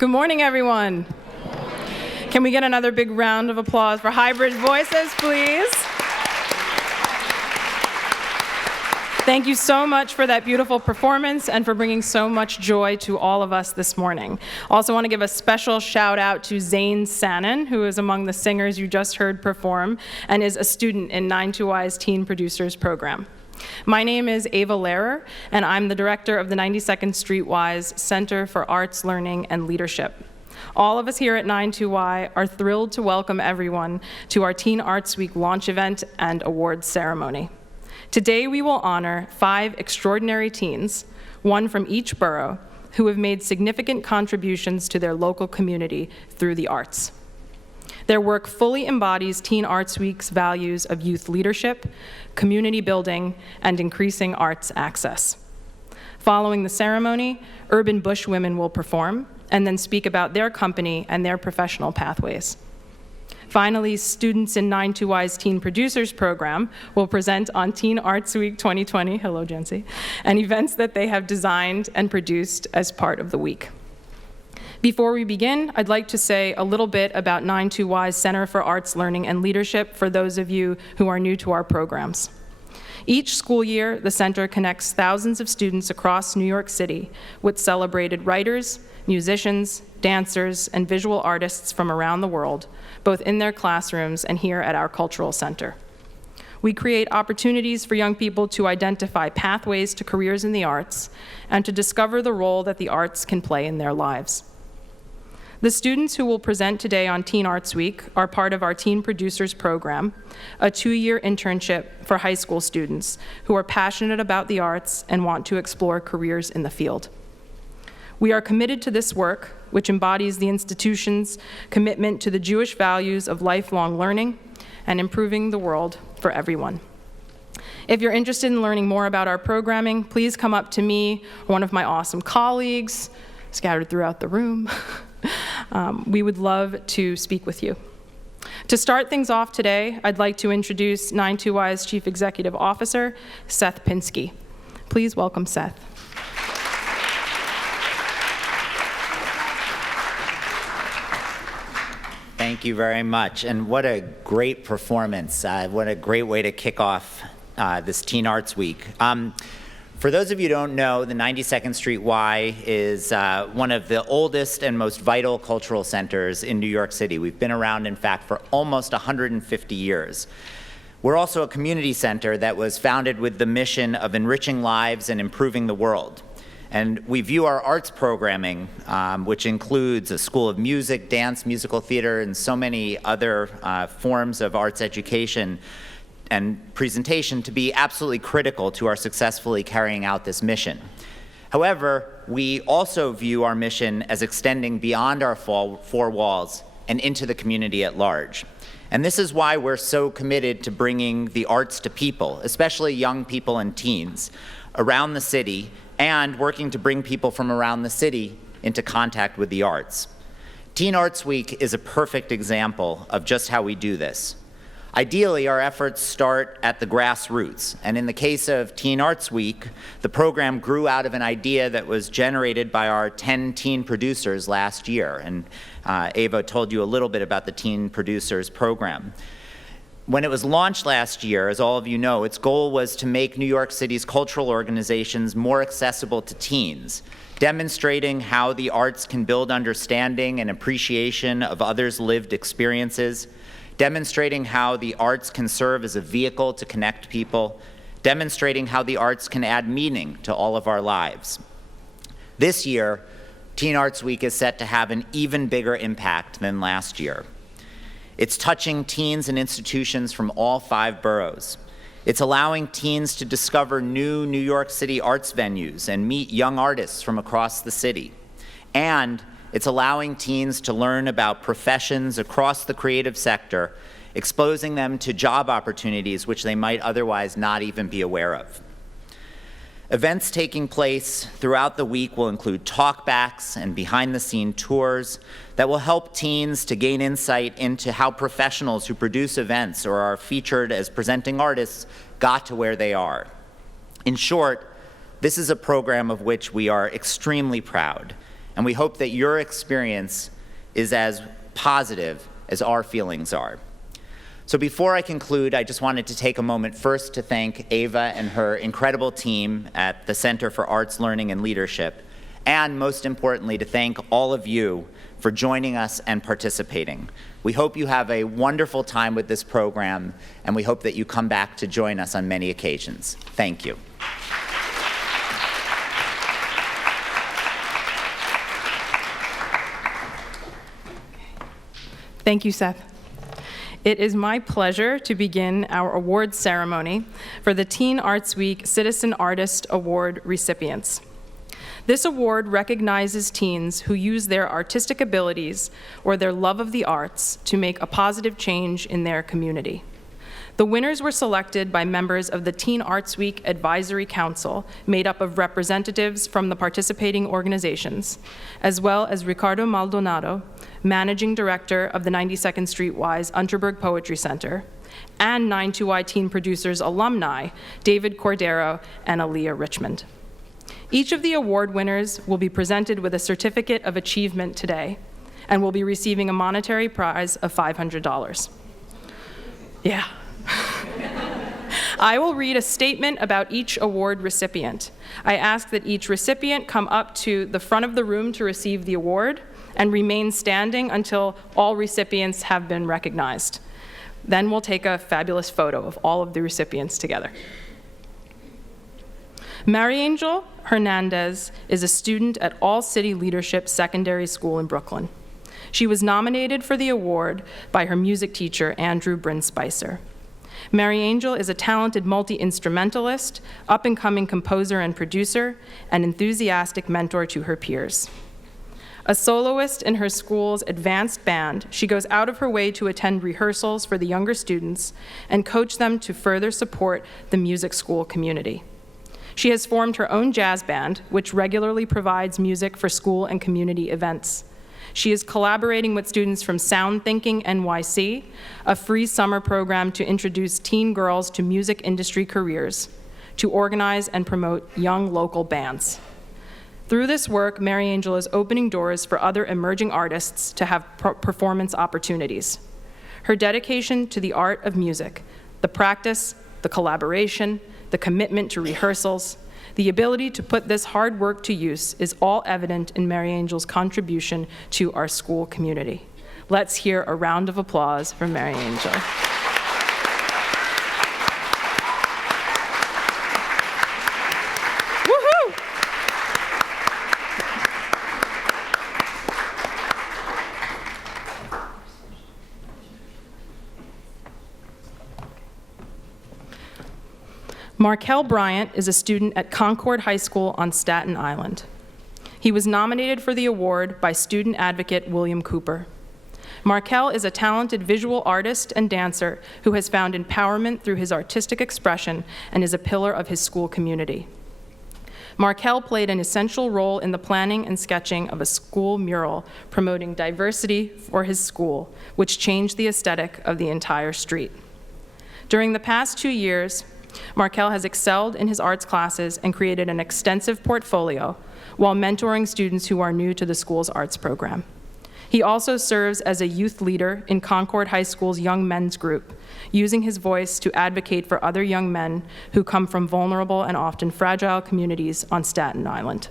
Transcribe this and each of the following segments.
Good morning, everyone. Can we get another big round of applause for Highbridge voices, please? Thank you so much for that beautiful performance and for bringing so much joy to all of us this morning. Also want to give a special shout out to Zane Sanin, who is among the singers you just heard perform and is a student in 92Y's Teen Producers Program. My name is Ava Lehrer, and I'm the director of the 92nd Street Y's Center for Arts, Learning, and Leadership. All of us here at 92Y are thrilled to welcome everyone to our Teen Arts Week launch event and awards ceremony. Today we will honor 5 extraordinary teens, one from each borough, who have made significant contributions to their local community through the arts. Their work fully embodies Teen Arts Week's values of youth leadership, community building, and increasing arts access. Following the ceremony, urban bush women will perform and then speak about their company and their professional pathways. Finally, students in 92Y's Teen Producers Program will present on Teen Arts Week 2020, hello Jency, and events that they have designed and produced as part of the week. Before we begin, I'd like to say a little bit about 92Y's Center for Arts, Learning, and Leadership for those of you who are new to our programs. Each school year, the center connects thousands of students across New York City with celebrated writers, musicians, dancers, and visual artists from around the world, both in their classrooms and here at our cultural center. We create opportunities for young people to identify pathways to careers in the arts and to discover the role that the arts can play in their lives. The students who will present today on Teen Arts Week are part of our Teen Producers Program, a 2-year internship for high school students who are passionate about the arts and want to explore careers in the field. We are committed to this work, which embodies the institution's commitment to the Jewish values of lifelong learning and improving the world for everyone. If you're interested in learning more about our programming, please come up to me or one of my awesome colleagues scattered throughout the room. We would love to speak with you. To start things off today, I'd like to introduce 92Y's Chief Executive Officer, Seth Pinsky. Please welcome Seth. Thank you very much, and what a great performance. What a great way to kick off this Teen Arts Week. For those of you who don't know, the 92nd Street Y is one of the oldest and most vital cultural centers in New York City. We've been around, in fact, for almost 150 years. We're also a community center that was founded with the mission of enriching lives and improving the world. And we view our arts programming, which includes a school of music, dance, musical theater, and so many other forms of arts education and presentation, to be absolutely critical to our successfully carrying out this mission. However, we also view our mission as extending beyond our 4 walls and into the community at large. And this is why we're so committed to bringing the arts to people, especially young people and teens, around the city, and working to bring people from around the city into contact with the arts. Teen Arts Week is a perfect example of just how we do this. Ideally, our efforts start at the grassroots, and in the case of Teen Arts Week, the program grew out of an idea that was generated by our 10 teen producers last year, and Ava told you a little bit about the Teen Producers Program. When it was launched last year, as all of you know, its goal was to make New York City's cultural organizations more accessible to teens, demonstrating how the arts can build understanding and appreciation of others' lived experiences, demonstrating how the arts can serve as a vehicle to connect people, demonstrating how the arts can add meaning to all of our lives. This year, Teen Arts Week is set to have an even bigger impact than last year. It's touching teens and institutions from all 5 boroughs. It's allowing teens to discover new New York City arts venues and meet young artists from across the city. And it's allowing teens to learn about professions across the creative sector, exposing them to job opportunities which they might otherwise not even be aware of. Events taking place throughout the week will include talkbacks and behind-the-scene tours that will help teens to gain insight into how professionals who produce events or are featured as presenting artists got to where they are. In short, this is a program of which we are extremely proud, and we hope that your experience is as positive as our feelings are. So before I conclude, I just wanted to take a moment first to thank Ava and her incredible team at the Center for Arts, Learning, and Leadership, and most importantly, to thank all of you for joining us and participating. We hope you have a wonderful time with this program, and we hope that you come back to join us on many occasions. Thank you. Thank you, Seth. It is my pleasure to begin our awards ceremony for the Teen Arts Week Citizen Artist Award recipients. This award recognizes teens who use their artistic abilities or their love of the arts to make a positive change in their community. The winners were selected by members of the Teen Arts Week Advisory Council, made up of representatives from the participating organizations, as well as Ricardo Maldonado, Managing Director of the 92nd Street Y's Unterberg Poetry Center, and 92Y Teen Producers alumni, David Cordero and Aaliyah Richmond. Each of the award winners will be presented with a certificate of achievement today and will be receiving a monetary prize of $500. Yeah. I will read a statement about each award recipient. I ask that each recipient come up to the front of the room to receive the award and remain standing until all recipients have been recognized. Then we'll take a fabulous photo of all of the recipients together. Maryangel Hernandez is a student at All City Leadership Secondary School in Brooklyn. She was nominated for the award by her music teacher, Andrew Bryn Spicer. Maryangel is a talented multi-instrumentalist, up-and-coming composer and producer, and enthusiastic mentor to her peers. A soloist in her school's advanced band, she goes out of her way to attend rehearsals for the younger students and coach them to further support the music school community. She has formed her own jazz band, which regularly provides music for school and community events. She is collaborating with students from Sound Thinking NYC, a free summer program to introduce teen girls to music industry careers, to organize and promote young local bands. Through this work, Maryangel is opening doors for other emerging artists to have performance opportunities. Her dedication to the art of music, the practice, the collaboration, the commitment to rehearsals, the ability to put this hard work to use is all evident in Maryangel's contribution to our school community. Let's hear a round of applause for Maryangel. Woohoo! Marcel Bryant is a student at Concord High School on Staten Island. He was nominated for the award by student advocate William Cooper. Marcel is a talented visual artist and dancer who has found empowerment through his artistic expression and is a pillar of his school community. Marcel played an essential role in the planning and sketching of a school mural promoting diversity for his school, which changed the aesthetic of the entire street. During the past 2 years, Marcel has excelled in his arts classes and created an extensive portfolio while mentoring students who are new to the school's arts program. He also serves as a youth leader in Concord High School's Young Men's Group, using his voice to advocate for other young men who come from vulnerable and often fragile communities on Staten Island.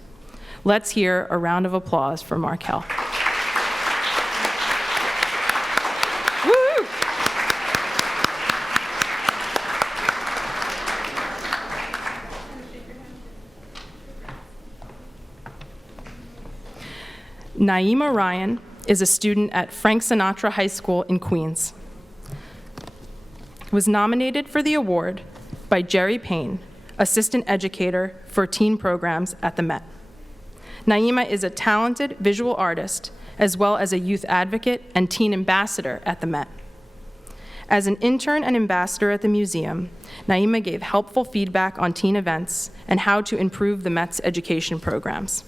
Let's hear a round of applause for Marcel. Naima Ryan is a student at Frank Sinatra High School in Queens. Was nominated for the award by Jerry Payne, assistant educator for teen programs at the Met. Naima is a talented visual artist, as well as a youth advocate and teen ambassador at the Met. As an intern and ambassador at the museum, Naima gave helpful feedback on teen events and how to improve the Met's education programs.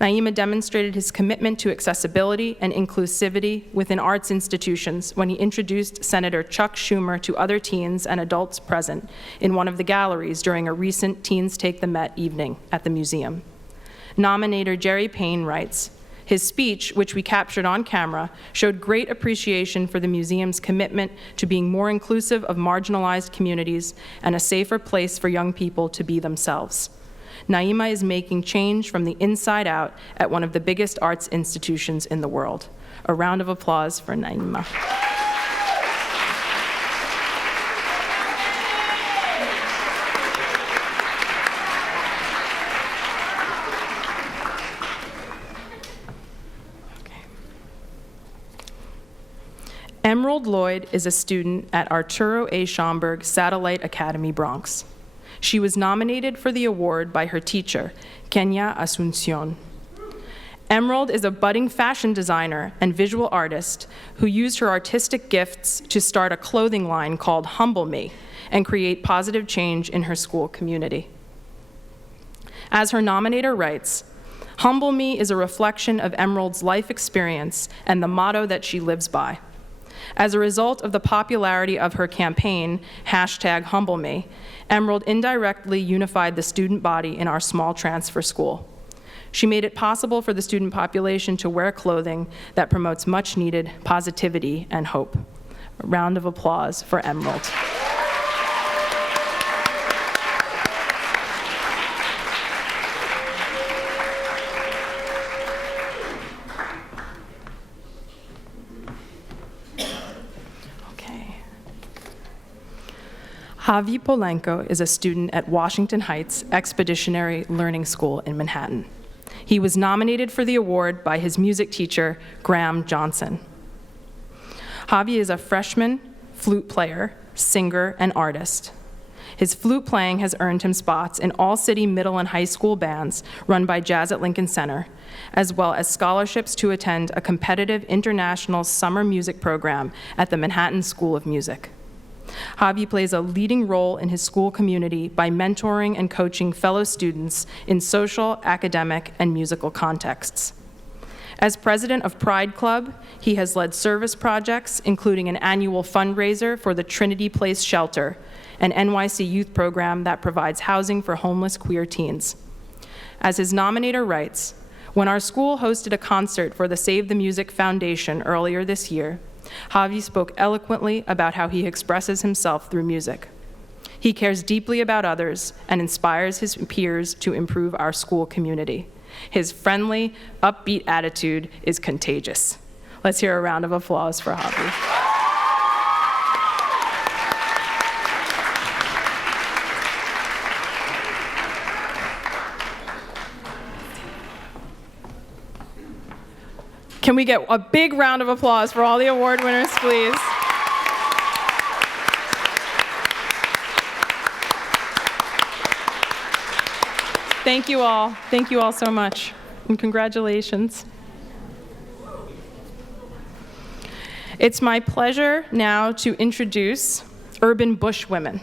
Naima demonstrated his commitment to accessibility and inclusivity within arts institutions when he introduced Senator Chuck Schumer to other teens and adults present in one of the galleries during a recent Teens Take the Met evening at the museum. Nominator Jerry Payne writes, "His speech, which we captured on camera, showed great appreciation for the museum's commitment to being more inclusive of marginalized communities and a safer place for young people to be themselves. Naima is making change from the inside out at one of the biggest arts institutions in the world." A round of applause for Naima. Emerald Lloyd is a student at Arturo A. Schomburg Satellite Academy, Bronx. She was nominated for the award by her teacher, Kenya Asuncion. Emerald is a budding fashion designer and visual artist who used her artistic gifts to start a clothing line called Humble Me and create positive change in her school community. As her nominator writes, "Humble Me is a reflection of Emerald's life experience and the motto that she lives by. As a result of the popularity of her campaign, #HumbleMe, Emerald indirectly unified the student body in our small transfer school. She made it possible for the student population to wear clothing that promotes much-needed positivity and hope." A round of applause for Emerald. Javy Polanco is a student at Washington Heights Expeditionary Learning School in Manhattan. He was nominated for the award by his music teacher, Graham Johnson. Javy is a freshman flute player, singer, and artist. His flute playing has earned him spots in all city middle and high school bands run by Jazz at Lincoln Center, as well as scholarships to attend a competitive international summer music program at the Manhattan School of Music. Javy plays a leading role in his school community by mentoring and coaching fellow students in social, academic, and musical contexts. As president of Pride Club, he has led service projects, including an annual fundraiser for the Trinity Place Shelter, an NYC youth program that provides housing for homeless queer teens. As his nominator writes, "When our school hosted a concert for the Save the Music Foundation earlier this year, Javy spoke eloquently about how he expresses himself through music. He cares deeply about others and inspires his peers to improve our school community. His friendly, upbeat attitude is contagious." Let's hear a round of applause for Javy. Can we get a big round of applause for all the award winners, please? Thank you all. Thank you all so much. And congratulations. It's my pleasure now to introduce Urban Bush Women.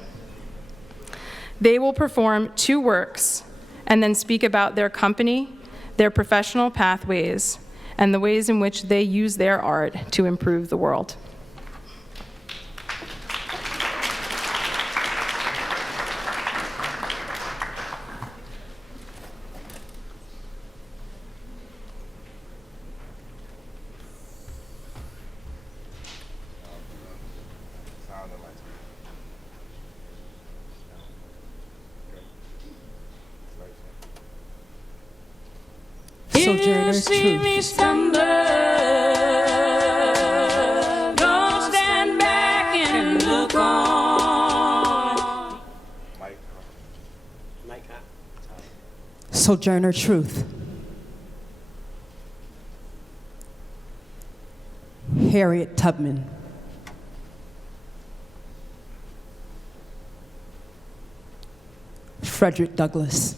They will perform 2 works and then speak about their company, their professional pathways, and the ways in which they use their art to improve the world. Sojourner Truth. Stumble, don't stand back and look on. Sojourner Truth. Harriet Tubman. Frederick Douglass.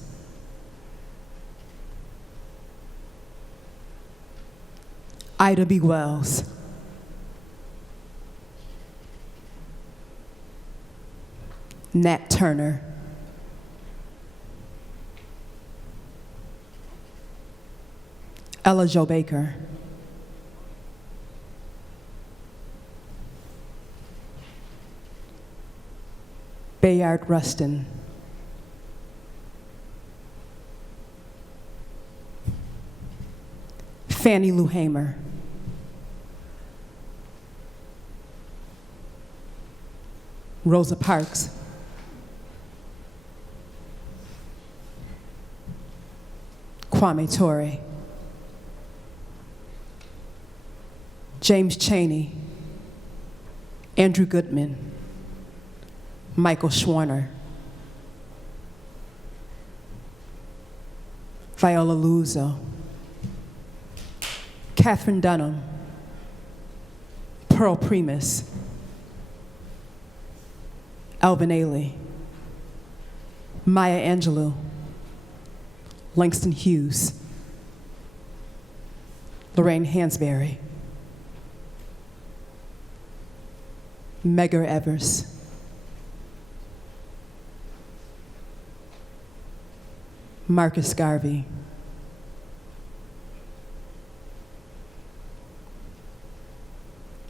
Ida B. Wells. Nat Turner. Ella Jo Baker. Bayard Rustin. Fannie Lou Hamer. Rosa Parks. Kwame Ture. James Chaney. Andrew Goodman. Michael Schwerner. Viola Luzo. Catherine Dunham. Pearl Primus. Alvin Ailey. Maya Angelou. Langston Hughes. Lorraine Hansberry. Medgar Evers. Marcus Garvey.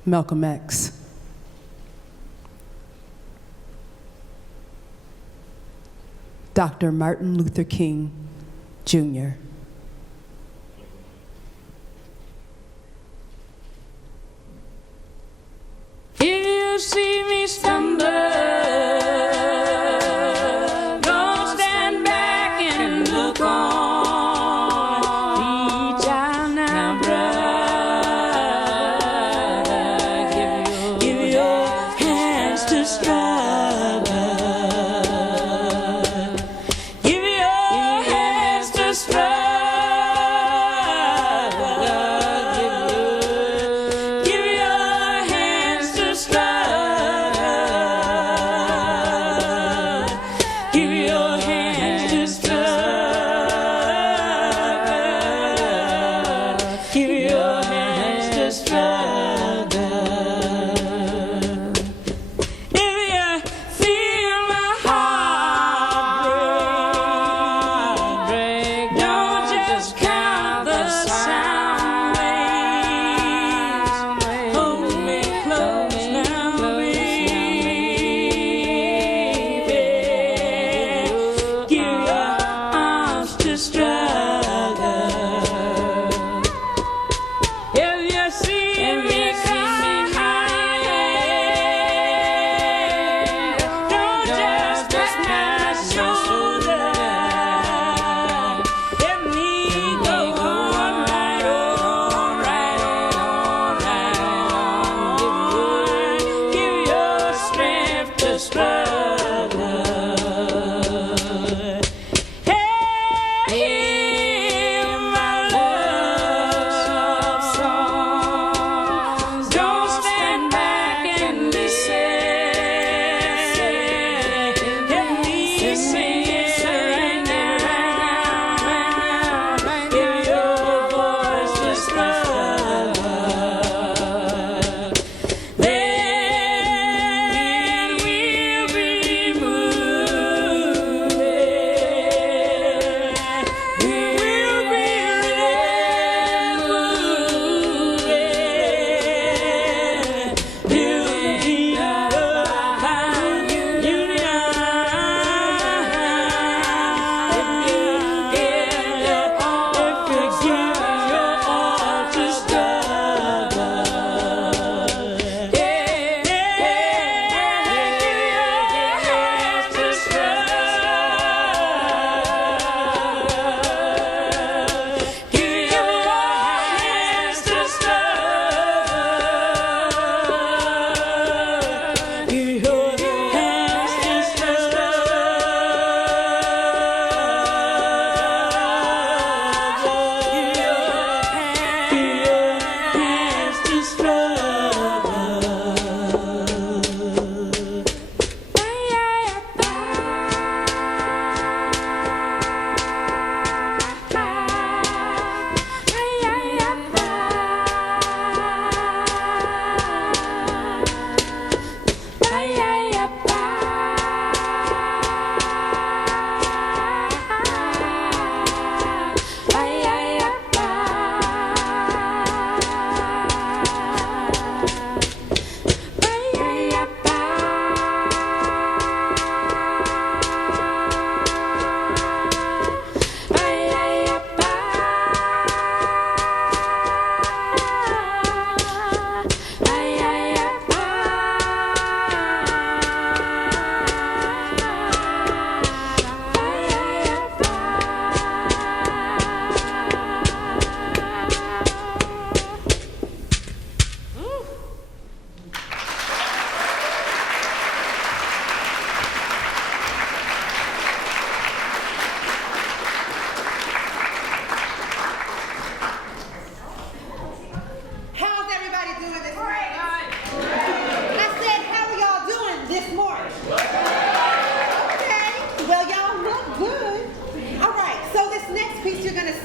Malcolm X. Dr. Martin Luther King, Jr. If you see me stumble, don't stand back and look on. Reach out now, brother. Give your hands to struggle. Give your hands to struggle. Give your hands to struggle.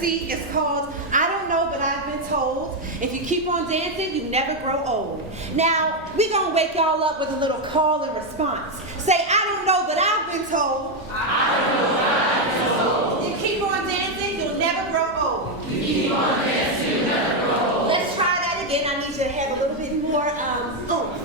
see is called I Don't Know But I've Been Told. If you keep on dancing, you never grow old. Now, we're going to wake y'all up with a little call and response. Say, I don't know, but I've been told. I don't know, but I've been told. You keep on dancing, you'll never grow old. You keep on dancing, you'll never grow old. Let's try that again. I need you to have a little bit more oomph.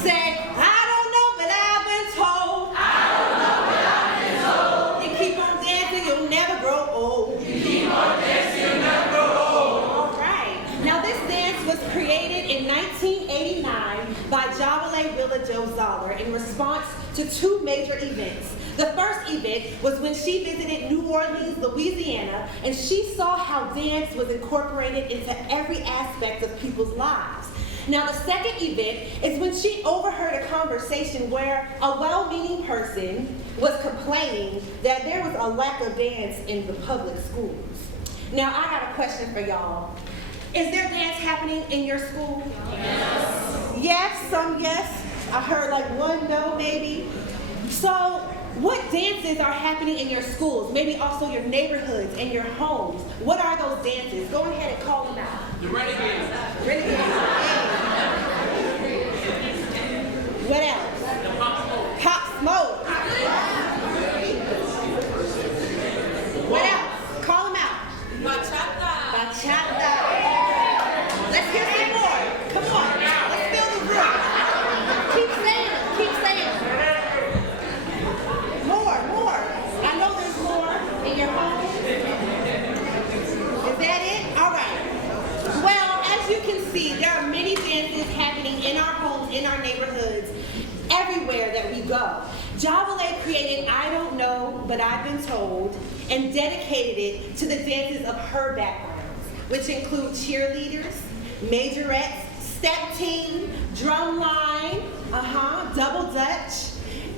Say, I don't know, but I've been told. I don't know, but I've been told. You keep on dancing, you'll never grow old. You keep on dancing, you'll never grow old. All right. Now, this dance was created in 1989 by Javy Polanco in response to two major events. The first event was when she visited New Orleans, Louisiana, and she saw how dance was incorporated into every aspect of people's lives. Now, the second event is when she overheard a conversation where a well-meaning person was complaining that there was a lack of dance in the public schools. Now, I got a question for y'all. Is there dance happening in your school? Yes. Yes, some yes. I heard like one no, maybe. So, what dances are happening in your schools? Maybe also your neighborhoods and your homes. What are those dances? Go ahead and call them out. The Renegades. Renegades. What else? The Pop Smoke. Pop Smoke. What else? Call them out. Bachata. Bachata. Let's hear some more. Come on. Let's fill the room. Keep saying it. Keep saying it. More. I know there's more in your home. Is that it? All right. Well, as you can see, there are many dances happening in our homes, in our neighborhoods, everywhere that we go. Javy created I Don't Know, But I've Been Told, and dedicated it to the dances of her backgrounds, which include cheerleaders, majorettes, step team, drum line, double dutch,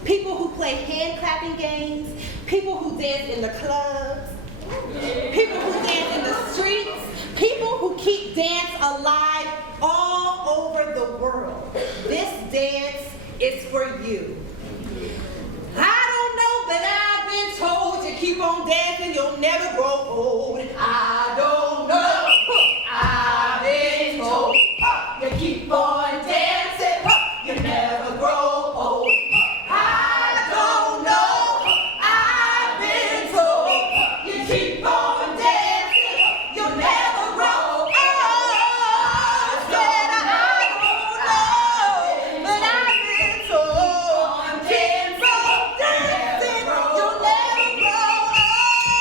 people who play hand clapping games, people who dance in the clubs, people who dance in the streets, people who keep dance alive all over the world. This dance is for you. I don't know, but I've been told you keep on dancing, you'll never grow old. I don't know, I've been told you keep on dancing, you never grow old. I don't know, I've been told you keep on dancing, you'll never grow old. I said I don't know, but I've been told keep on dancing, you'll never grow old.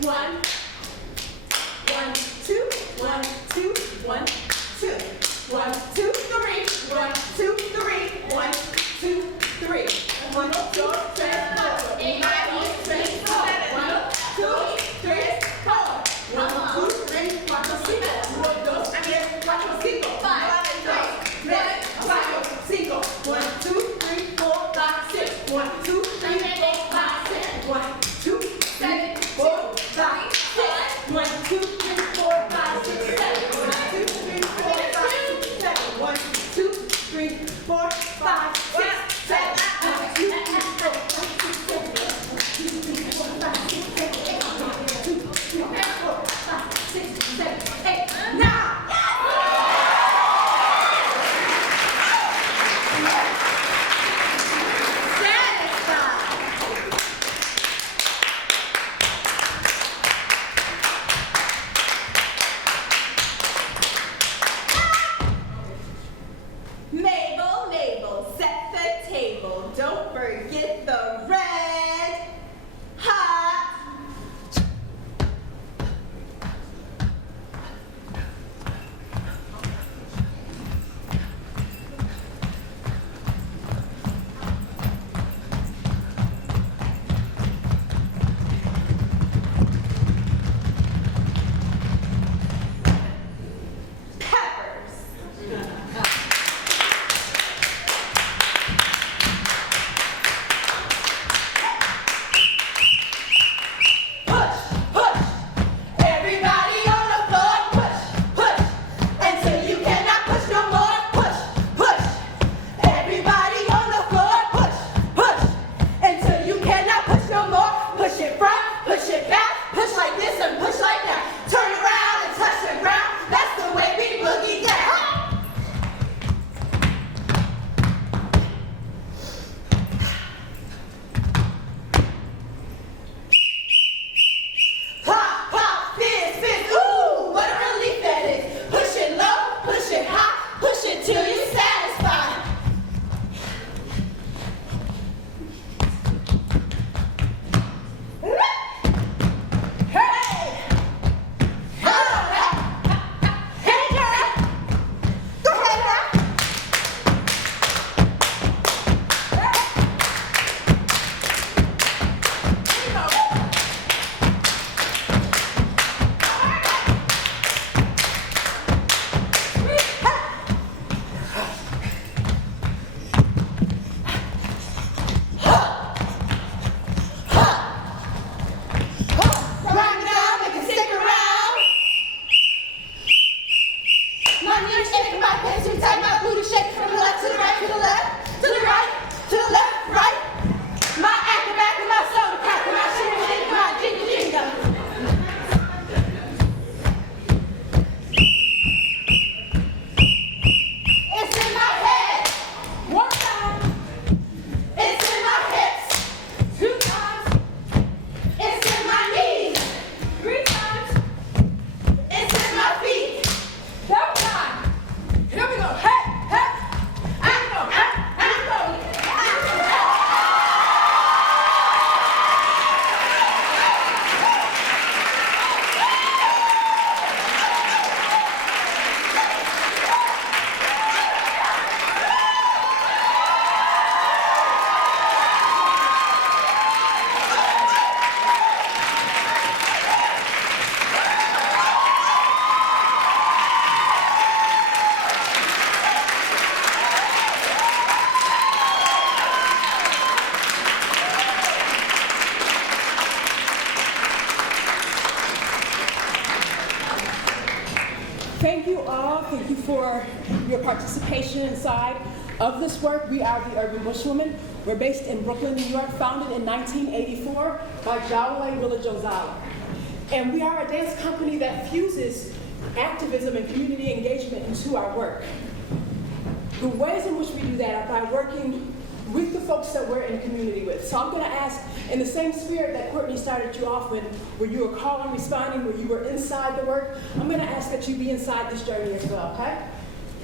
1, 1, 2, 1, 2, 1, 2. 1, 2, 3, 1, 2, 3, 1, 2, 3. 1, 2, 3, 4. 1, 2, 3, 4. 1, 2, 3, 4, 5, 6. 1, 2, 3, 4, 5, 6. 1, 2, 3, 4, 5, 6. 1, 2, 3, 4, 5, 6, 7. 1, 2, 3, 4, 5, 6, 7. 1, 2, 3, 4, 5, 6, 7. 1, 2, 3, 4, 5, 6, 7, 8, 9. Mabel, set the table. Don't forget the red hot. Peppers. Thank you for your participation inside of this work. We are the Urban Bushwomen. We're based in Brooklyn, New York, founded in 1984 by Javy Polanco. And we are a dance company that fuses activism and community engagement into our work. The ways in which we do that are by working with the folks that we're in community with. So I'm going to ask, in the same spirit that Courtney started you off with, where you were calling, responding, where you were inside the work, I'm going to ask that you be inside this journey as well, okay?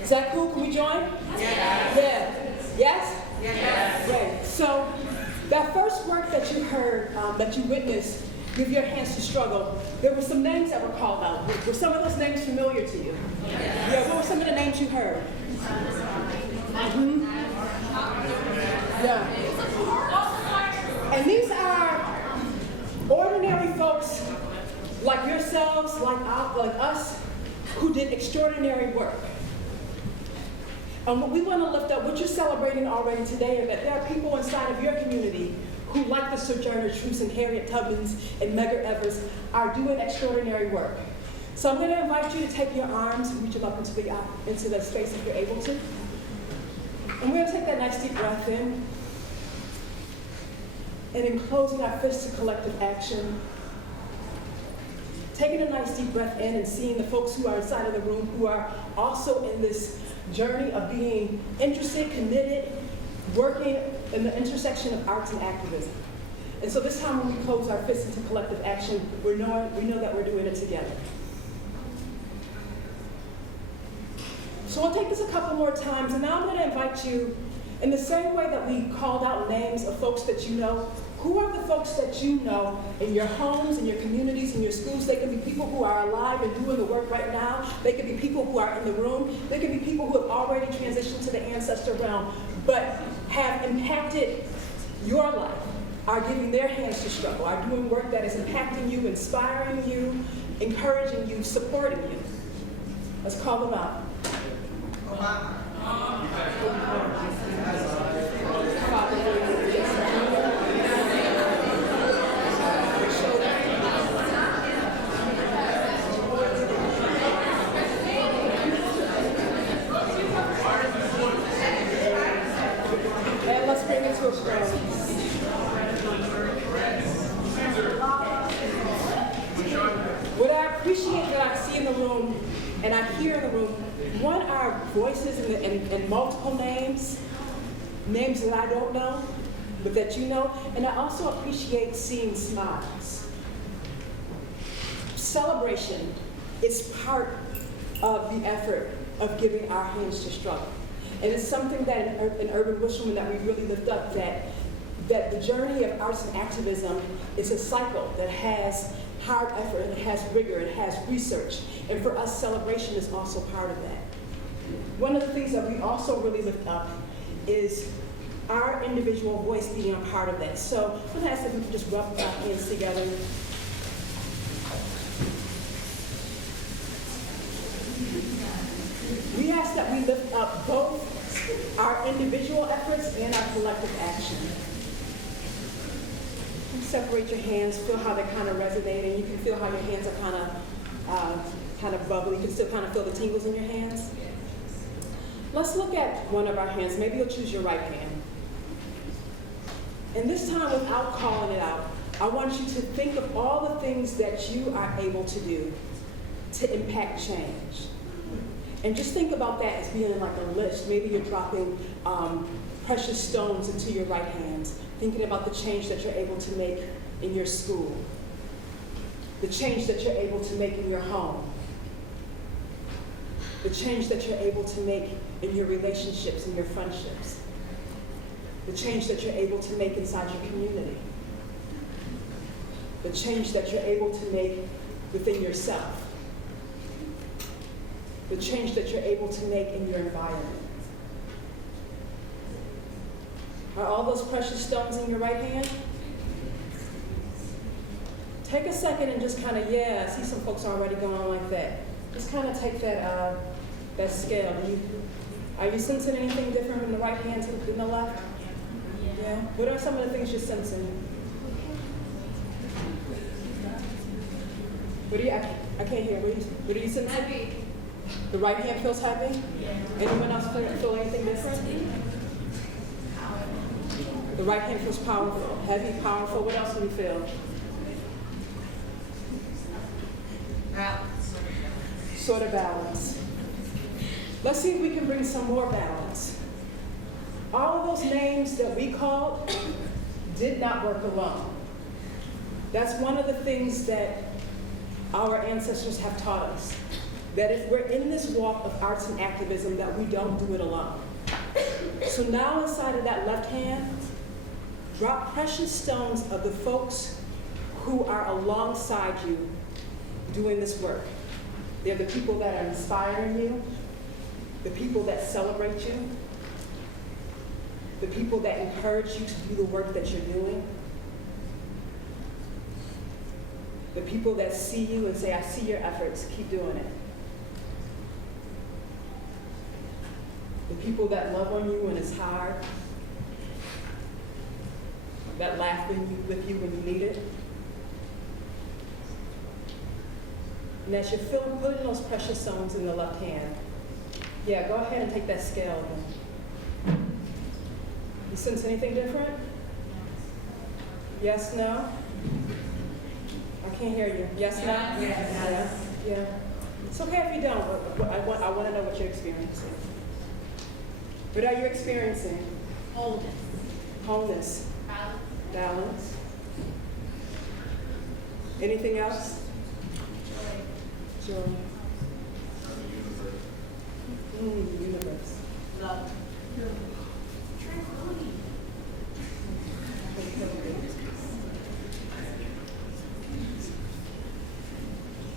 Is that cool? Can we join? Yes. Yeah. Yes? Yes. Great. So that first work that you heard, that you witnessed, give your hands to struggle, there were some names that were called out. Were some of those names familiar to you? Yeah, what were some of the names you heard? Yeah. And these are ordinary folks like yourselves, like us, who did extraordinary work. And what we want to lift up, what you're celebrating already today, is that there are people inside of your community who, like the Sojourner Truths and Harriet Tubmans and Medgar Evers, are doing extraordinary work. So I'm going to invite you to take your arms and reach them up into the space if you're able to. And we're going to take that nice deep breath in. And in closing our fists to collective action, taking a nice deep breath in and seeing the folks who are inside of the room who are also in this journey of being interested, committed, working in the intersection of arts and activism. And so this time when we close our fists into collective action, we know that we're doing it together. So we'll take this a couple more times, and now I'm going to invite you, in the same way that we called out names of folks that you know, who are the folks that you know in your homes, in your communities, in your schools? They can be people who are alive and doing the work right now. They can be people who are in the room. They can be people who have already transitioned to the ancestor realm, but have impacted your life, are giving their hands to struggle, are doing work that is impacting you, inspiring you, encouraging you, supporting you. Let's call them out. And let's bring it to a close. What I appreciate that I see in the room and I hear in the room, one are voices and multiple names that I don't know, but that you know, and I also appreciate seeing smiles. Celebration is part of the effort of giving our hands to struggle. And it's something that in Urban Bushwoman that we really lift up, that the journey of arts and activism is a cycle that has hard effort, and it has rigor, it has research. And for us, celebration is also part of that. One of the things that we also really lift up is our individual voice being a part of that. So I'm going to ask if we can just rub our hands together. We ask that we lift up both our individual efforts and our collective action. You separate your hands, feel how they're kind of resonating. You can feel how your hands are kind of bubbly. You can still kind of feel the tingles in your hands. Let's look at one of our hands. Maybe you'll choose your right hand. And this time, without calling it out, I want you to think of all the things that you are able to do to impact change. And just think about that as being like a list. Maybe you're dropping precious stones into your right hand, thinking about the change that you're able to make in your school, the change that you're able to make in your home, the change that you're able to make in your relationships and your friendships, the change that you're able to make inside your community, the change that you're able to make within yourself, the change that you're able to make in your environment. Are all those precious stones in your right hand? Take a second and just kind of, I see some folks already going like that. Just kind of take that scale. Are you sensing anything different in the right hand than the left? Yeah. What are some of the things you're sensing? What do you? I can't hear. What are you sensing? Heavy. The right hand feels heavy? Yeah. Anyone else feel anything different? The right hand feels powerful. Heavy, powerful. What else do you feel? Balance. Sort of balance. Let's see if we can bring some more balance. All of those names that we called did not work alone. That's one of the things that our ancestors have taught us. That if we're in this walk of arts and activism, that we don't do it alone. So now inside of that left hand, drop precious stones of the folks who are alongside you doing this work. They're the people that are inspiring you, the people that celebrate you, the people that encourage you to do the work that you're doing, the people that see you and say, I see your efforts, keep doing it. The people that love on you when it's hard, that laugh with you when you need it. And as you're putting those precious stones in the left hand, yeah, go ahead and take that scale again. You sense anything different? Yes, no? I can't hear you. Yes, no? Yes. Yeah. It's okay if you don't, but I want to know what you're experiencing. What are you experiencing? Wholeness. Wholeness. Balance. Anything else? Joy. Universe. Love.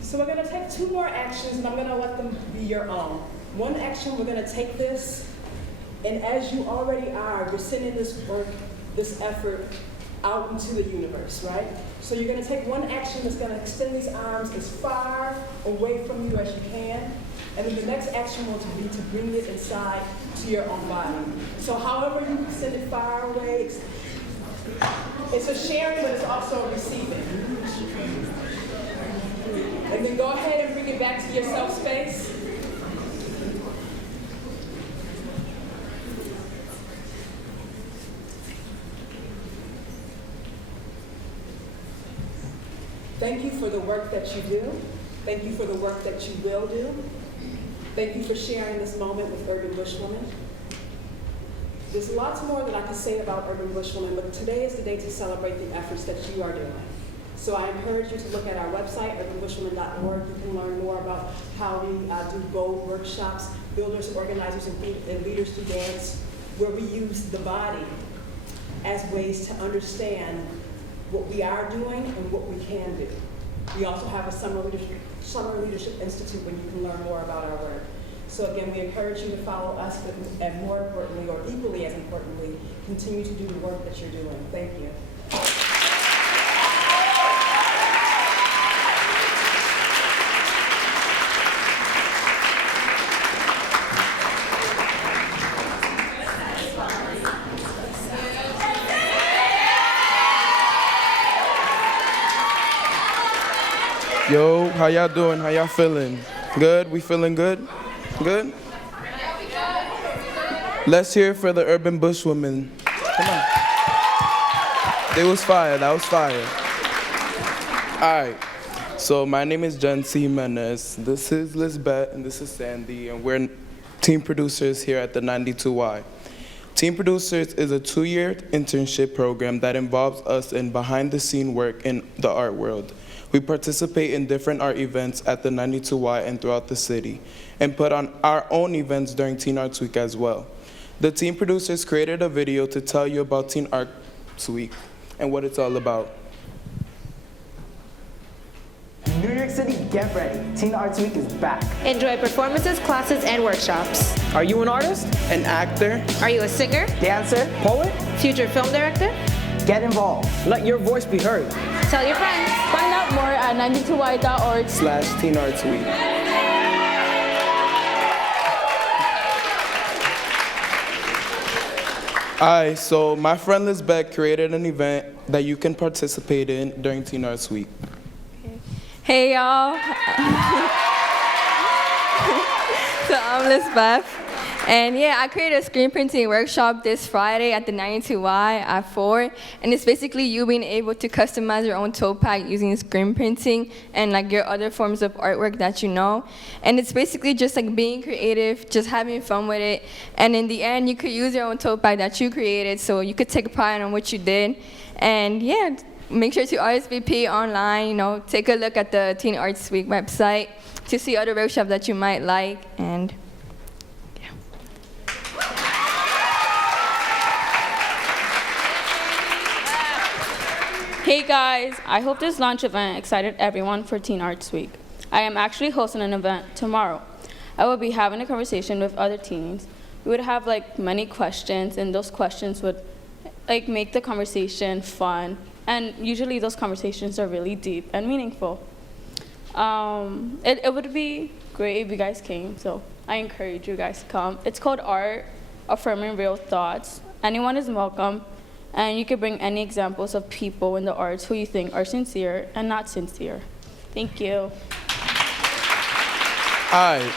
So we're going to take 2 more actions, and I'm going to let them be your own. One action, we're going to take this, and as you already are, you're sending this work, this effort out into the universe, right? So you're going to take one action that's going to extend these arms as far away from you as you can, and then the next action will be to bring it inside to your own body. So however you can send it far away, it's a sharing, but it's also a receiving. And then go ahead and bring it back to your self space. Thank you for the work that you do. Thank you for the work that you will do. Thank you for sharing this moment with Urban Bushwomen. There's lots more that I could say about Urban Bushwomen, but today is the day to celebrate the efforts that you are doing. So I encourage you to look at our website, urbanbushwomen.org. You can learn more about how we do gold workshops, builders, organizers, and leaders through dance, where we use the body as ways to understand what we are doing and what we can do. We also have a Summer Leadership Institute where you can learn more about our work. So again, we encourage you to follow us, and more importantly, or equally as importantly, continue to do the work that you're doing. Thank you. Yo, how y'all doing? How y'all feeling? Good? We feeling good? Good? Let's hear it for the Urban Bushwomen. Come on. They was fire. That was fire. All right. So my name is Jancy Jimenez. This is Lisbeth, and this is Sandy, and we're team producers here at the 92Y. Team Producers is a 2-year internship program that involves us in behind-the-scene work in the art world. We participate in different art events at the 92Y and throughout the city, and put on our own events during Teen Arts Week as well. The Team Producers created a video to tell you about Teen Arts Week and what it's all about. New York City, get ready. Teen Arts Week is back. Enjoy performances, classes, and workshops. Are you an artist? An actor? Are you a singer? Dancer? Poet? Future film director? Get involved. Let your voice be heard. Tell your friends. Find out more at 92y.org/Teen Arts Week. Alright, so my friend Lisbeth created an event that you can participate in during Teen Arts Week. Hey y'all. So I'm Lisbeth. And yeah, I created a screen printing workshop this Friday at the 92Y at 4. And it's basically you being able to customize your own tote bag using screen printing and like your other forms of artwork that you know. And it's basically just like being creative, just having fun with it. And in the end, you could use your own tote bag that you created, so you could take pride on what you did. And yeah, make sure to RSVP online, you know, take a look at the Teen Arts Week website to see other workshops that you might like. And Hey guys, I hope this launch event excited everyone for Teen Arts Week. I am actually hosting an event tomorrow. I will be having a conversation with other teens. We would have many questions, and those questions would make the conversation fun. And usually those conversations are really deep and meaningful. It would be great if you guys came, so I encourage you guys to come. It's called Art, Affirming Real Thoughts. Anyone is welcome, and you can bring any examples of people in the arts who you think are sincere and not sincere. Thank you. All right.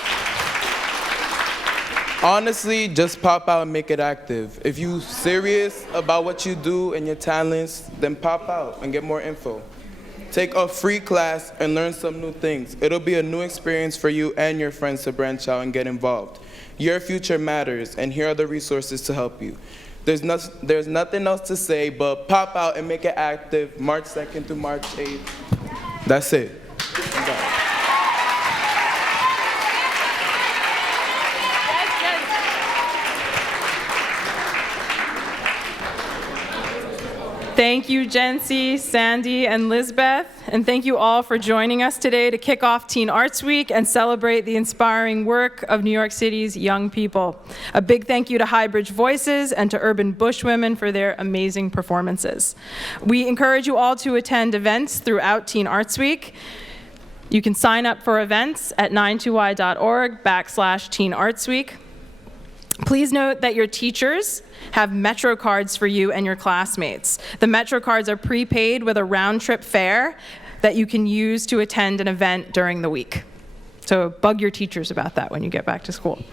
Honestly, just pop out and make it active. If you're serious about what you do and your talents, then pop out and get more info. Take a free class and learn some new things. It'll be a new experience for you and your friends to branch out and get involved. Your future matters, and here are the resources to help you. There's nothing else to say, but pop out and make it active, March 2nd through March 8th. That's it. Thank you, Jency, Sandy, and Lizbeth. And thank you all for joining us today to kick off Teen Arts Week and celebrate the inspiring work of New York City's young people. A big thank you to Highbridge Voices and to Urban Bushwomen for their amazing performances. We encourage you all to attend events throughout Teen Arts Week. You can sign up for events at 92y.org/Teen Arts Week. Please note that your teachers have Metro cards for you and your classmates. The Metro cards are prepaid with a round-trip fare that you can use to attend an event during the week. So bug your teachers about that when you get back to school.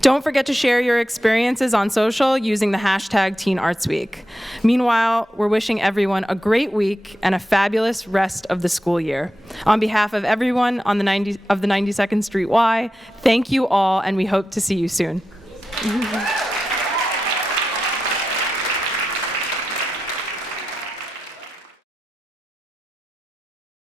Don't forget to share your experiences on social using the hashtag Teen Arts Week. Meanwhile, we're wishing everyone a great week and a fabulous rest of the school year. On behalf of everyone on the 92nd Street Y, thank you all, and we hope to see you soon.